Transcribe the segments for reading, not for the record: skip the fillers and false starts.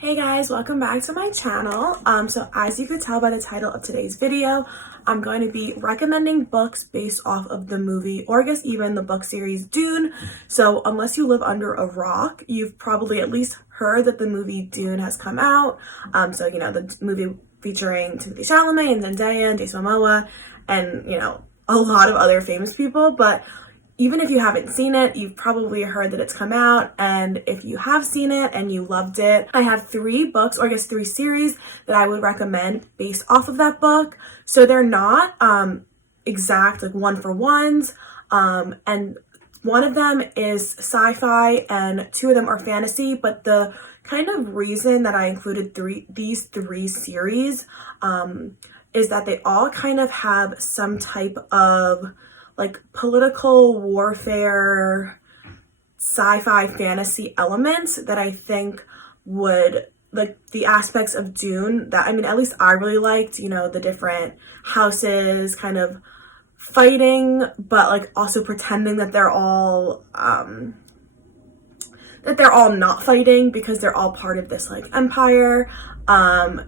Hey guys, welcome back to my channel. So as you could tell by the title of today's video, I'm going to be recommending books based off of the movie, or I guess even the book series Dune. So unless you live under a rock, you've probably at least heard that the movie Dune has come out. So you know, the movie featuring Timothée Chalamet and Zendaya and Jason Momoa and, you know, a lot of other famous people. But even if you haven't seen it, you've probably heard that it's come out. And if you have seen it and you loved it, I have 3 books, or I guess 3 series that I would recommend based off of that book. So they're not exact like one for ones. And one of them is sci-fi and 2 of them are fantasy. But the kind of reason that I included these 3 series is that they all kind of have some type of like political warfare, sci-fi fantasy elements that I think would, like the aspects of Dune that, I mean, at least I really liked, you know, the different houses kind of fighting, but like also pretending that they're all not fighting because they're all part of this like empire.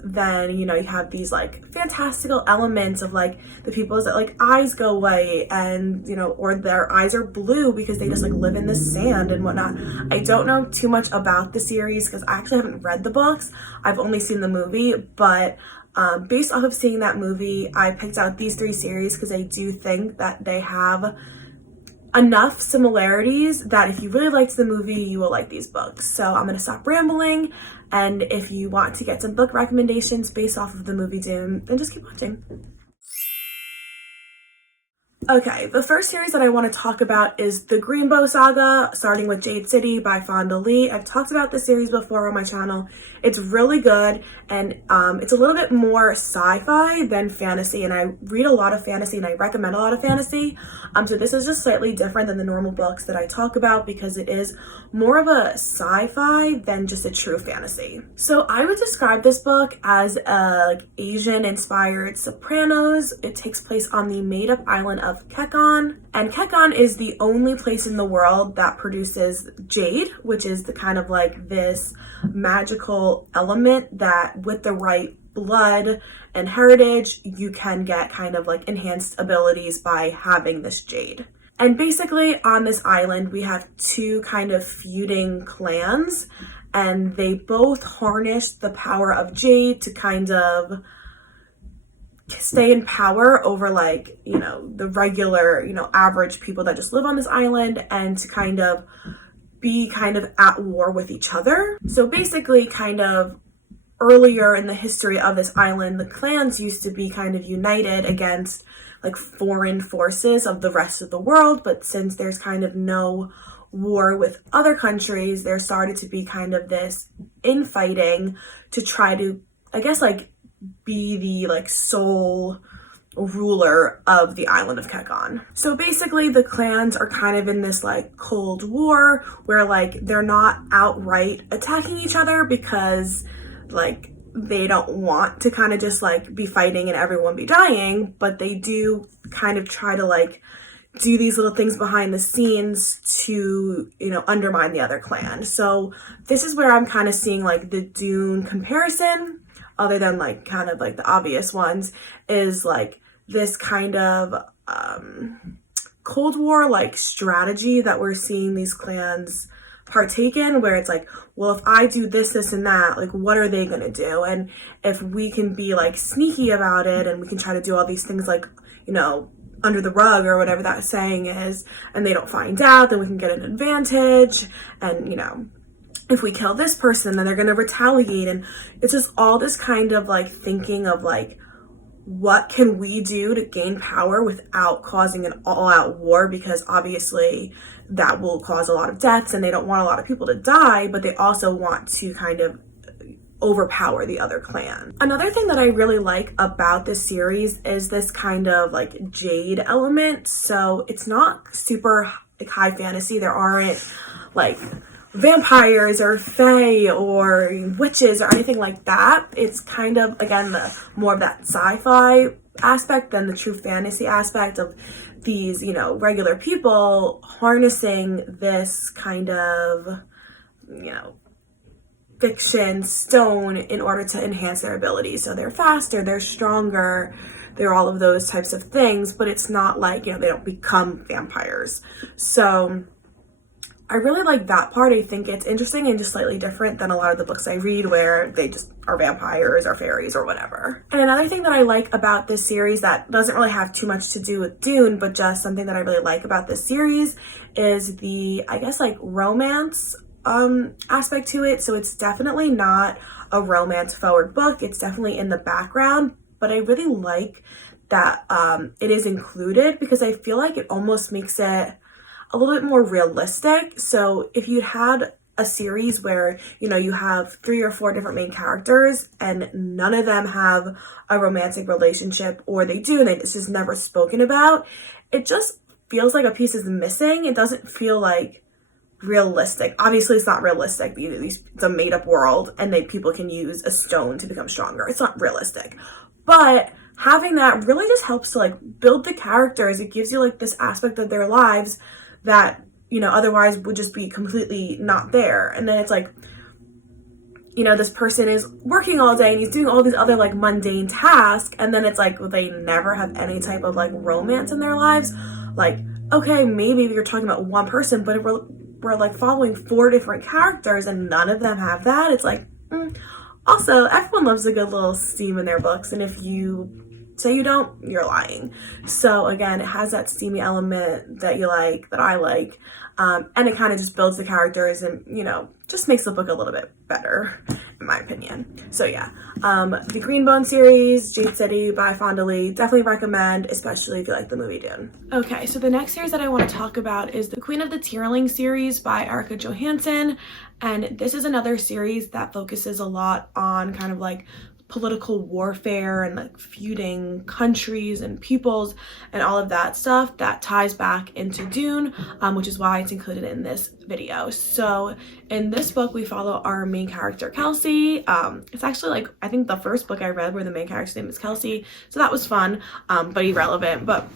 Then, you know, you have these like fantastical elements of like the people's that like eyes go white and, you know, or their eyes are blue because they just like live in the sand and whatnot. I don't know too much about the series because I actually haven't read the books. I've only seen the movie, but based off of seeing that movie, I picked out these 3 series because I do think that they have enough similarities that if you really liked the movie, you will like these books. So I'm going to stop rambling, and if you want to get some book recommendations based off of the movie Dune, then just keep watching. Okay, the first series that I want to talk about is the Greenbow Saga, starting with Jade City by Fonda. I've talked about this series before on my channel. It's really good, and it's a little bit more sci-fi than fantasy, and I read a lot of fantasy and I recommend a lot of fantasy. So this is just slightly different than the normal books that I talk about because it is more of a sci-fi than just a true fantasy. So I would describe this book as a like Asian-inspired Sopranos. It takes place on the made-up island of Kekon, and Kekon is the only place in the world that produces jade, which is the kind of like this magical element that with the right blood and heritage you can get kind of like enhanced abilities by having this jade. And basically on this island we have 2 kind of feuding clans, and they both harness the power of jade to kind of stay in power over like, you know, the regular, you know, average people that just live on this island, and to kind of be kind of at war with each other. So basically kind of earlier in the history of this island, the clans used to be kind of united against like foreign forces of the rest of the world, but since there's kind of no war with other countries, there started to be kind of this infighting to try to, I guess, like be the like sole ruler of the island of Kekon. So basically the clans are kind of in this like cold war where like they're not outright attacking each other because like they don't want to kind of just like be fighting and everyone be dying, but they do kind of try to like do these little things behind the scenes to, you know, undermine the other clan. So this is where I'm kind of seeing like the Dune comparison, other than like kind of like the obvious ones, is like this kind of Cold War like strategy that we're seeing these clans partake in, where it's like, well, if I do this, this, and that, like what are they gonna do? And if we can be like sneaky about it and we can try to do all these things like, you know, under the rug or whatever that saying is, and they don't find out, then we can get an advantage. And, you know, if we kill this person, then they're going to retaliate. And it's just all this kind of like thinking of like, what can we do to gain power without causing an all-out war? Because obviously that will cause a lot of deaths and they don't want a lot of people to die, but they also want to kind of overpower the other clan. Another thing that I really like about this series is this kind of like jade element. So it's not super like high fantasy. There aren't like vampires or fae or witches or anything like that. It's kind of, again, the more of that sci-fi aspect than the true fantasy aspect of these, you know, regular people harnessing this kind of, you know, fiction stone in order to enhance their abilities. So they're faster, they're stronger, they're all of those types of things, but it's not like, you know, they don't become vampires. So I really like that part. I think it's interesting and just slightly different than a lot of the books I read where they just are vampires or fairies or whatever. And another thing that I like about this series that doesn't really have too much to do with Dune, but just something that I really like about this series is the, I guess, like romance aspect to it. So it's definitely not a romance forward book. It's definitely in the background, but I really like that it is included because I feel like it almost makes it a little bit more realistic. So if you had a series where, you know, you have 3 or 4 different main characters and none of them have a romantic relationship, or they do and this is never spoken about, it just feels like a piece is missing. It doesn't feel like realistic. Obviously it's not realistic. It's a made up world and people can use a stone to become stronger. It's not realistic. But having that really just helps to like build the characters. It gives you like this aspect of their lives that, you know, otherwise would just be completely not there. And then it's like, you know, this person is working all day and he's doing all these other like mundane tasks, and then it's like they never have any type of like romance in their lives. Like, okay, maybe you're talking about one person, but we're like following 4 different characters and none of them have that. It's like, Also, everyone loves a good little steam in their books, and if you say you don't, you're lying. So again, it has that steamy element that you like, that I like, and it kind of just builds the characters and, you know, just makes the book a little bit better, in my opinion. So yeah, the Greenbone series, Jade City by Fonda, definitely recommend, especially if you like the movie Dune. Okay, so the next series that I want to talk about is the Queen of the Tearling series by Erika Johansen, and this is another series that focuses a lot on kind of like political warfare and like feuding countries and peoples and all of that stuff that ties back into Dune, which is why it's included in this video. So in this book we follow our main character Kelsey. It's actually like I think the first book I read where the main character's name is Kelsey, so that was fun, but irrelevant. But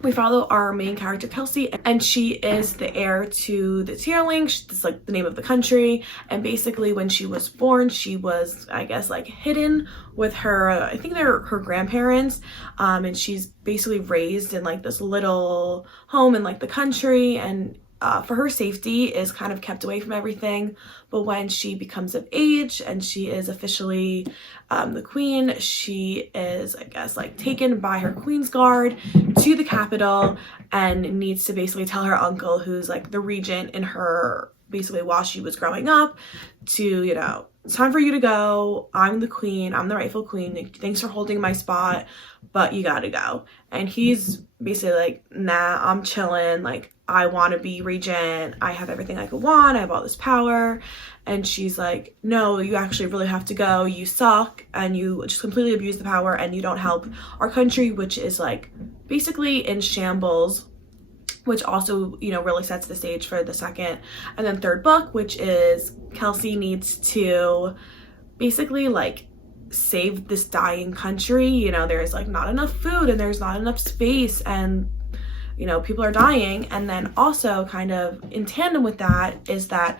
we follow our main character Kelsey, and she is the heir to the Tearling. That's like the name of the country, and basically when she was born she was, I guess, like hidden with her, I think they're her grandparents, and she's basically raised in like this little home in like the country, and for her safety is kind of kept away from everything. But when she becomes of age and she is officially the queen, she is, I guess, like taken by her queen's guard to the capital and needs to basically tell her uncle, who's like the regent in her, basically while she was growing up, to, you know, it's time for you to go. I'm the queen. I'm the rightful queen. Thanks for holding my spot, but you gotta go. And he's basically like, nah, I'm chilling. Like, I want to be regent. I have everything I could want. I have all this power. And she's like, no, you actually really have to go. You suck and you just completely abuse the power and you don't help our country, which is like basically in shambles, which also, you know, really sets the stage for the second and then third book, which is Kelsey needs to basically like save this dying country. You know, there's like not enough food and there's not enough space, and you know, people are dying. And then also kind of in tandem with that is that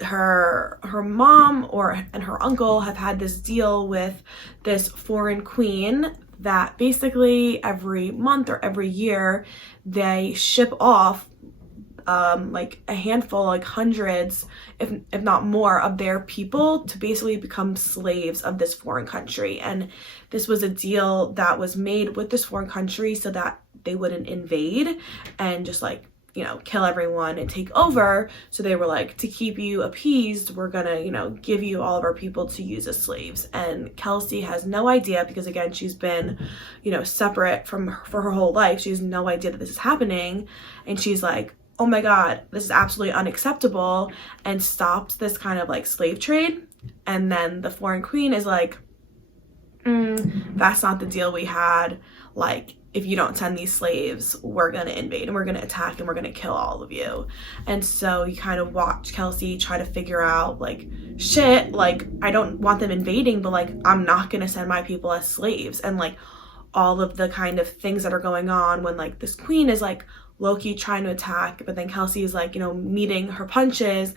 her mom and her uncle have had this deal with this foreign queen that basically every month or every year they ship off like a handful, like hundreds, if not more, of their people to basically become slaves of this foreign country. And this was a deal that was made with this foreign country so that they wouldn't invade and just like, you know, kill everyone and take over. So they were like, to keep you appeased, we're gonna, you know, give you all of our people to use as slaves. And Kelsey has no idea, because again, she's been, you know, separate for her whole life. She has no idea that this is happening. And she's like, oh my God, this is absolutely unacceptable, and stops this kind of like slave trade. And then the foreign queen is like, that's not the deal we had. Like, if you don't send these slaves, we're gonna invade and we're gonna attack and we're gonna kill all of you. And so you kind of watch Kelsey try to figure out like, shit, like I don't want them invading, but like I'm not gonna send my people as slaves. And like all of the kind of things that are going on when like this queen is like low-key trying to attack, but then Kelsey is like, you know, meeting her punches,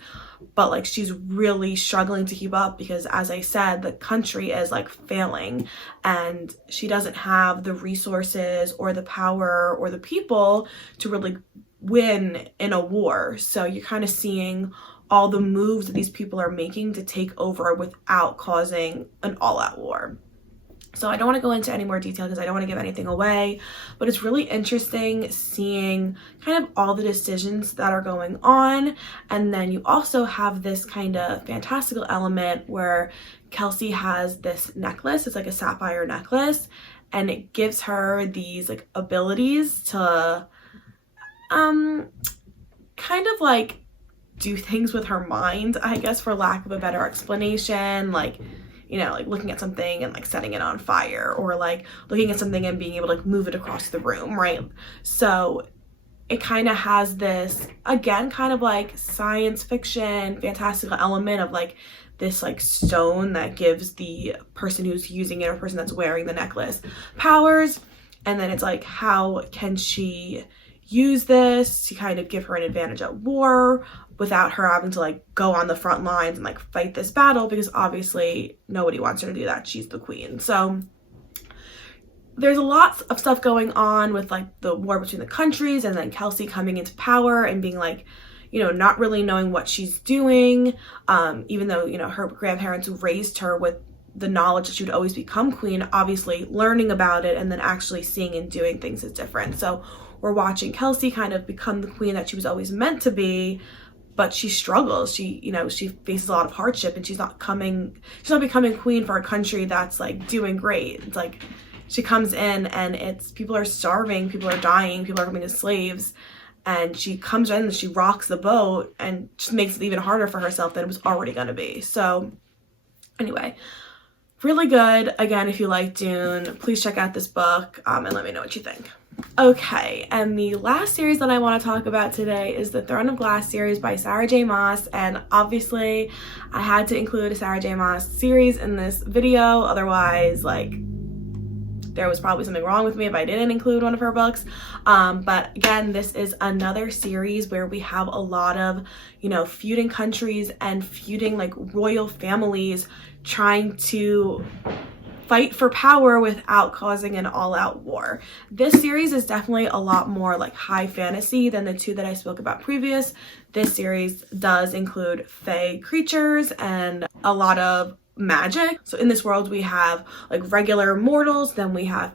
but like she's really struggling to keep up because, as I said, the country is like failing and she doesn't have the resources or the power or the people to really win in a war. So you're kind of seeing all the moves that these people are making to take over without causing an all-out war. So I don't want to go into any more detail because I don't want to give anything away, but it's really interesting seeing kind of all the decisions that are going on. And then you also have this kind of fantastical element where Kelsey has this necklace. It's like a sapphire necklace, and it gives her these like abilities to kind of like do things with her mind, I guess, for lack of a better explanation. Like, you know, like looking at something and like setting it on fire, or like looking at something and being able to like move it across the room, right? So it kind of has this, again, kind of like science fiction, fantastical element of like this like stone that gives the person who's using it, or person that's wearing the necklace, powers. And then it's like, how can she use this to kind of give her an advantage at war without her having to like go on the front lines and like fight this battle, because obviously nobody wants her to do that. She's the queen. So there's a lot of stuff going on with like the war between the countries, and then Kelsey coming into power and being like, you know, not really knowing what she's doing, even though, you know, her grandparents raised her with the knowledge that she would always become queen. Obviously learning about it and then actually seeing and doing things is different. So we're watching Kelsey kind of become the queen that she was always meant to be, but she struggles. She, you know, she faces a lot of hardship, and she's not becoming queen for a country that's like doing great. It's like she comes in and it's, people are starving, people are dying, people are becoming slaves, and she comes in and she rocks the boat and just makes it even harder for herself than it was already going to be. So anyway, really good. Again, if you like Dune, please check out this book and let me know what you think. Okay, and the last series that I want to talk about today is the Throne of Glass series by Sarah J. Maas, and obviously I had to include a Sarah J. Maas series in this video, otherwise like there was probably something wrong with me if I didn't include one of her books. But again, this is another series where we have a lot of, you know, feuding countries and feuding like royal families trying to fight for power without causing an all-out war. This series is definitely a lot more like high fantasy than the two that I spoke about previous. This series does include fae creatures and a lot of magic. So in this world we have like regular mortals, then we have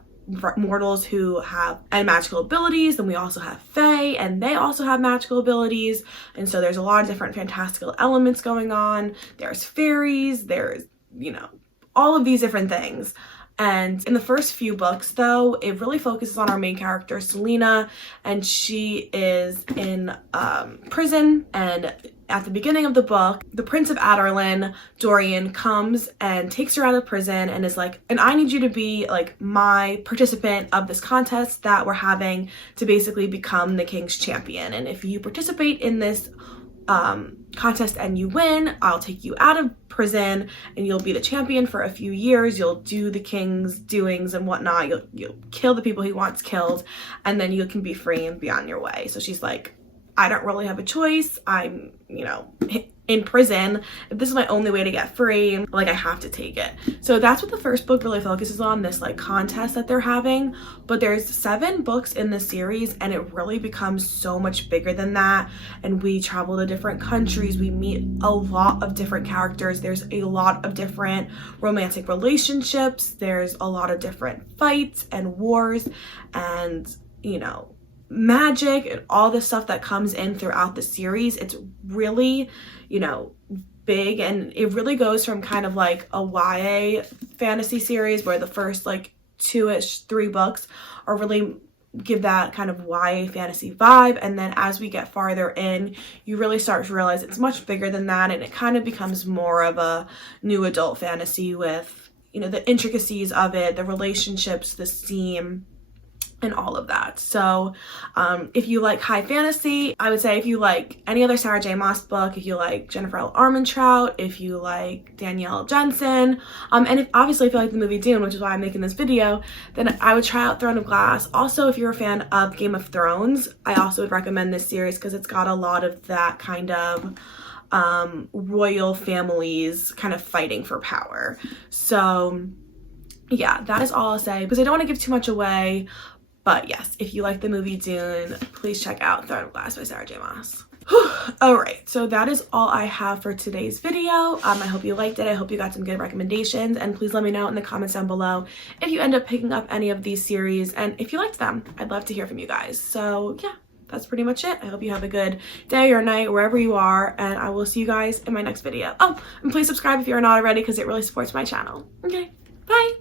mortals who have magical abilities, then we also have fae and they also have magical abilities, and so there's a lot of different fantastical elements going on. There's fairies, there's, you know, all of these different things. And in the first few books though, it really focuses on our main character Selena, and she is in prison, and at the beginning of the book, the Prince of Adarlan, Dorian, comes and takes her out of prison and is like, and I need you to be like my participant of this contest that we're having to basically become the king's champion, and if you participate in this contest and you win, I'll take you out of prison and you'll be the champion for a few years. You'll do the king's doings and whatnot. You'll kill the people he wants killed, and then you can be free and be on your way. So she's like, I don't really have a choice. I'm, you know, in prison. If this is my only way to get free, like I have to take it. So that's what the first book really focuses on, this like contest that they're having. But there's 7 books in the series, and it really becomes so much bigger than that. And we travel to different countries. We meet a lot of different characters. There's a lot of different romantic relationships. There's a lot of different fights and wars and, you know, magic and all the stuff that comes in throughout the series. It's really, you know, big, and it really goes from kind of like a YA fantasy series where the first like 3 books are really give that kind of YA fantasy vibe, and then as we get farther in, you really start to realize it's much bigger than that, and it kind of becomes more of a new adult fantasy with, you know, the intricacies of it, the relationships, the theme, and all of that. So if you like high fantasy, I would say if you like any other Sarah J Maas book, if you like Jennifer L. Armentrout, if you like Danielle Jensen, and obviously if you like the movie Dune, which is why I'm making this video, then I would try out Throne of Glass. Also, if you're a fan of Game of Thrones, I also would recommend this series because it's got a lot of that kind of royal families kind of fighting for power. So yeah, that is all I'll say because I don't want to give too much away. But yes, if you like the movie Dune, please check out Throne of Glass by Sarah J Maas. Alright, so that is all I have for today's video. I hope you liked it. I hope you got some good recommendations. And please let me know in the comments down below if you end up picking up any of these series and if you liked them. I'd love to hear from you guys. So yeah, that's pretty much it. I hope you have a good day or night wherever you are. And I will see you guys in my next video. Oh, and please subscribe if you're not already because it really supports my channel. Okay, bye!